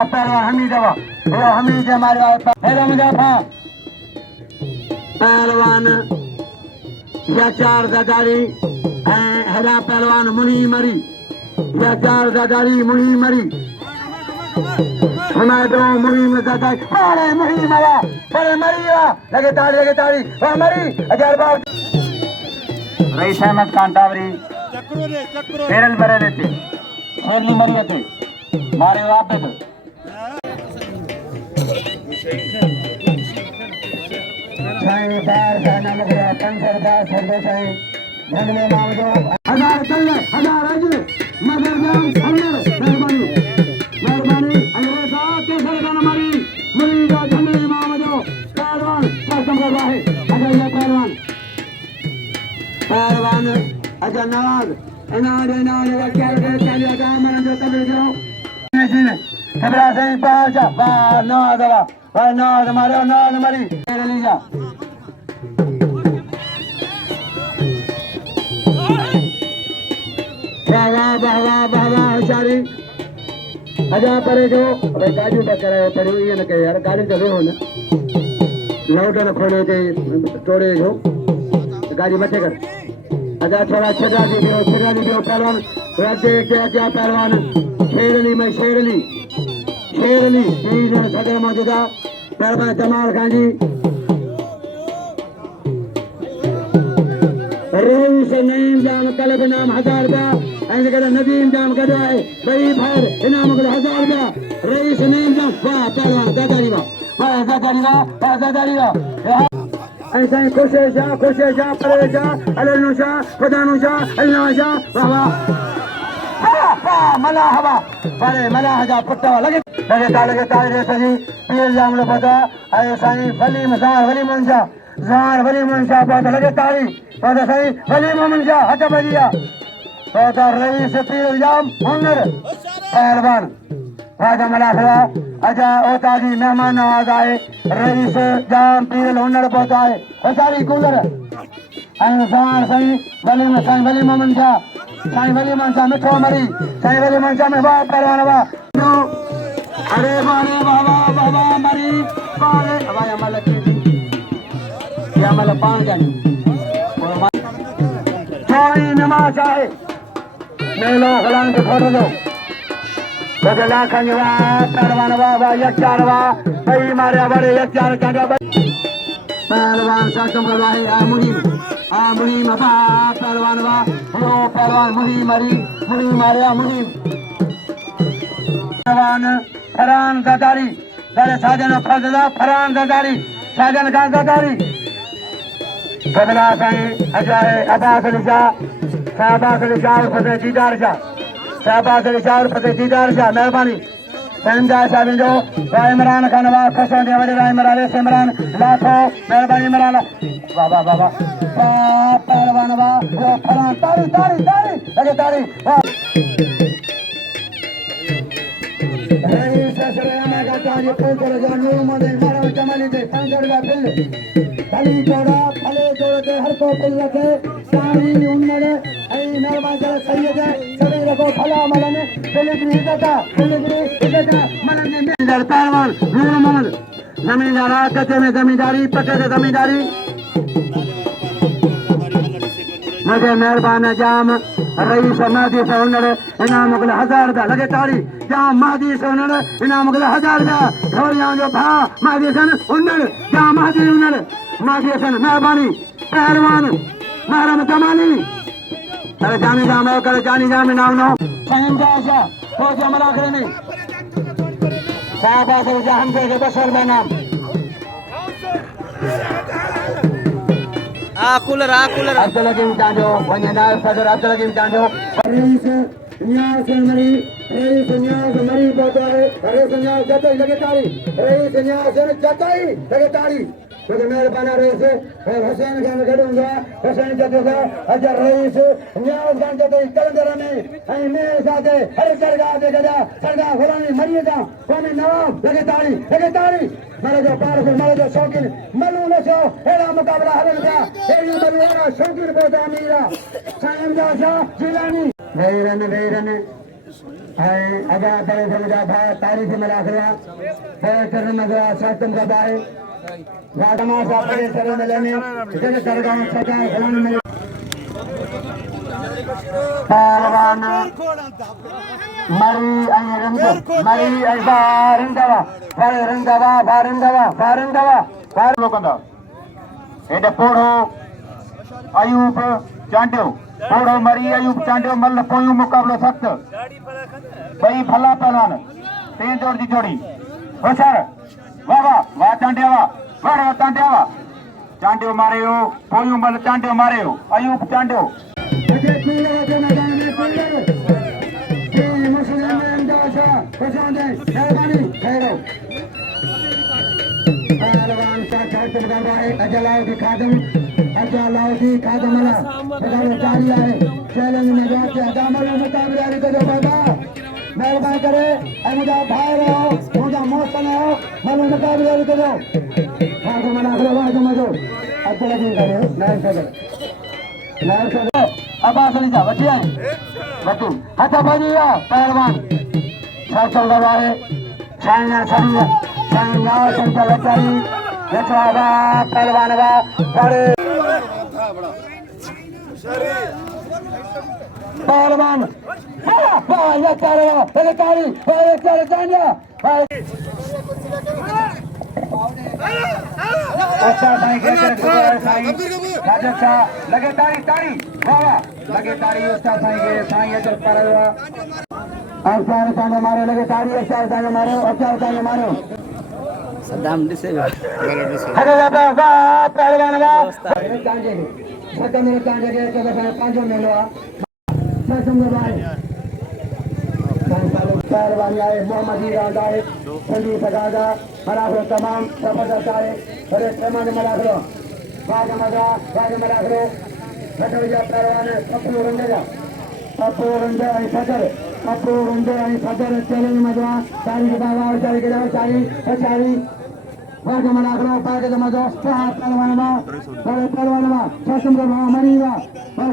पहलवान हमीद है वो हमीद है हमारे हेलो मुजाफा पहलवान या चार दादारी हेला पहलवान मुनी मरी या चार दादारी मुनी मरी हमारे मुनी में दादारी अरे मुनी मरा अरे मरी लगे ताड़ी वह मरी 1000 बार रईस अहमद खान टावरी केरल बरे देते शेरली मरी थे मारे वापे तो साईं बार का नाम गया कंसर का सर्वे साईं धन में नाम दो 1000 चल 1000 अजर मगर नाम अंदर मेहरबानी अंग्रेज साहब के सर का हमारी मुरीदा धन में नाम दो पहलवान कसम कर रहा है अगर ये पहलवान अजर नवाज इनाद क्या चलिए काम में जो कभी जाओ खबरा से पांच बार नवाज हमारे नवाज हमारी लीजा होशियारी हजार परे जो भाई गाड़ी टक्कर है पर ये न कहे यार गाड़ी चले हो ना लौट न खोले थे तोड़े जो गाड़ी मचे कर हजार थोड़ा छड़ा दी पहलवान राज्य क्या पहलवान शेरली में शेरली सदर मौजूदा पहलवान जमाल खान जी रईस नईम जाम कलब इनाम 1000 रुपया ऐसे कहते नदीम जाम कर रहा है बड़ी भर इनाम 1000 रुपया रईस नईम जाम वाह पहलवान दादारी वाह ऐसा ही खुश है शाह परे शाह अलनु शाह खुदानु शाह अल्लाह शाह वाह मला हवा बड़े मला हजा पुट्टा लगे ताले सजी पीर जाम लो पता ऐ साईं वली मंशा ज़ार वली मंशा पता लगे ताली पता सही वली मंशा हट बजिया पता रईस पीर जाम हुनर पहलवान राजा मलाखवा अजा ओताजी मेहमान नवाज आए रईस जाम पीर हुनर पता है होशारी कूलर ऐ ज़ार सही वली मंशा साईं वली मंशा मिठो मरी साईं वली मंशा में वाह पहलवान वाह अरे बाबा मरी बाले भाई अमल की अमल पांगन कोई नमाज आए मेलो गलान के फोटो दो बदला खंजवा पहलवान बाबा यचार वा भाई मारे बड़े यचार कांडा पहलवान सासम कर रहा है आ मुहिम बा पहलवान वा हो पहलवान मुहिम मारे मुहिम पहलवान फरान दादारी सारे साजन फजला फरान दादारी साजन खान दादारी बदला साईं अजाए अब्बास अली शाह फतेह दीदार शाह मेहरबानी संजा साहब जो इमरान खान वाह खुशों दे वडे इमरान इमरान लाखो मेहरबानी इमरान वाह पहलवान वाह वो फरान तारी लगे तारी रईस सरेना का ताज पोकर जानू मदे मारो जमाली दे संगरवा बिल फली जोड़ा हर को पुल रखे सारी उन्नर ऐ नरमा जल सैयद सभी रखो फला मलन दिलगिरी इज्जता मलन में दर पहलवान नूर मोहम्मद जमींदार कच्चे में जमींदारी पक्के से जमींदारी मुझे मेहरबान जाम रईस महदी से हुनर इनाम 1000 रुपया लगे ताड़ी जाम महदी से हुनर इनाम 1000 रुपया घोड़ियां जो भा महदी सन हुनर जाम महदी सन मेहरबानी पहलवान महरम जमाली अरे जानी जाम इनाम नो सहीम जाशा हो जमला करने साहबा से जहां के बसर में नाम कूलर अब्दुल हकीम चांजो वंजना सदर अब्दुल हकीम चांजो रईस न्यास मरी बोतरे रईस न्यास जताई लगे ताली रईस न्यास जताई लगे ताली मुझे मेहरबान रईस हुसैन खान गडूंगा हुसैन जतेगा अजर रईस न्यास खान जताई कलंदर में आई मैं साथे हर सरगा दे गदा सरगा फलानी मरिएगा कोमी नवाब लगे ताली मेरे जो पार से मेरे जो शौकीन मलू न सो एड़ा मुकाबला हलन का एड़ी मलू एड़ा शौकीन बोता मीरा साईं जाशा जिलानी वेरन अजा बड़े समझा भाई तारीख में रख लिया बड़े चरण में सत्संग का भाई राजमा साहब बड़े चरण में लेने इतने सरगाम सजा फलान में पहलवान मरी आई बारिंदवा लोकंदा एडे पोड़ो अयूब चांडियो पोड़ो मरी अयूब चांडियो मल्ल कोई मुकाबलो सख्त भाई भला पहलवान तीन जोड़ दी जोड़ी होशियार वाह वाह वाह चांडिया वाह चांडिया चांडियो मारे हो कोई मल्ल चांडियो मारे हो अयूब चांडियो पहलवान का छात्र कर रहा है अजलाओ की खादम वाला जारी है चैलेंज में जाके अदामल मुकाबले वाले को जो बाबा मेहरबानी करे मुझे भाई रहो मुझे मौसम हो मनु मुकाबले वाले को जो भागो मना करो भागो मजो अकेला दिन करे नाइन से अब आसली जा बच्चे आए बच्चे हटा भाजिया पहलवान छात्र कर रहा है चाइना सरिया चाइना संता लचारी लचवा पहलवान बा बड़े पहलवान ये चारवा लचारी ये चार चाइना अच्छा साईं के साईं राजा लगे तारी तारी वाह लगे तारी उस्ताद साईं के साईं अजल परवा अचार ताने मारो लगे तारी अचार ताने मारो सद्दाम डिसेगा अरे बाबा वाह पहलवान वाह कांजे खत्म में कांजे के तो पांचों में लो सत्संग भाई पहलवान आए मोहम्मद ईरान आए संदीप सगादा मराठो तमाम जबरदस्त आए बड़े प्रमाण मराठो बाग मराठो भटवजा पहलवान पप्पू रंजा फजर चैलेंज मजवा तारीख बाबा तारीख चारी बाग मराठो बाग मजो पहलवानवा बड़े पहलवानवा ससुम मरीवा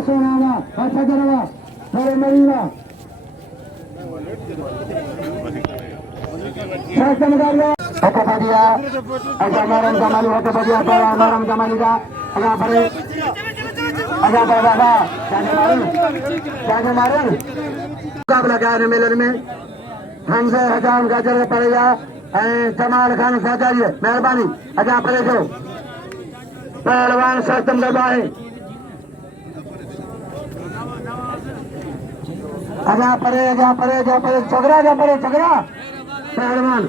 सोनावा फजरवा बड़े मरीवा नरम जमाली होते बढ़िया नरम जमाली का अगा भरे अगा बाबा मारे मुकाबला क्या है मेले में हमसे हजाम गाजर पड़ेगा जमाल खान साचारी मेहरबानी अगा परे जो पहलवान सत्संग करवा है अगा परे झगड़ा पहलवान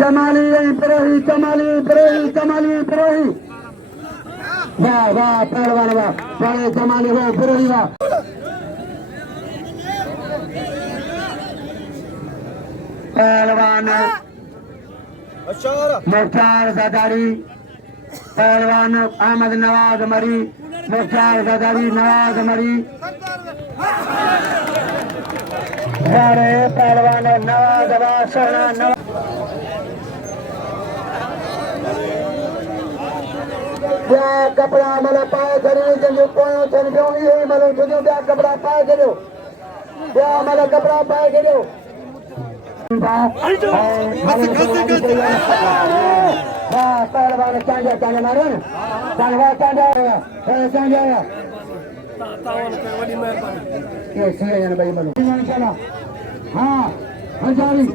चमाली पिरोही वाह वाह पहलवान वाह बड़े चमाली हो पिरोही वाह पहलवान मुख्तार सदारी पहलवान अहमद नवाज मरी मुख्तार सदारी नवाज मरी बड़े पहलवान नवाज सोना नवाज क्या कपड़ा मतलब पाए करियो जो कोयो चल गयो यही मतलब जो क्या कपड़ा पाए करियो क्या मतलब कपड़ा पाए करियो पहलवान चांजा मारो चांजा हाँ हजारी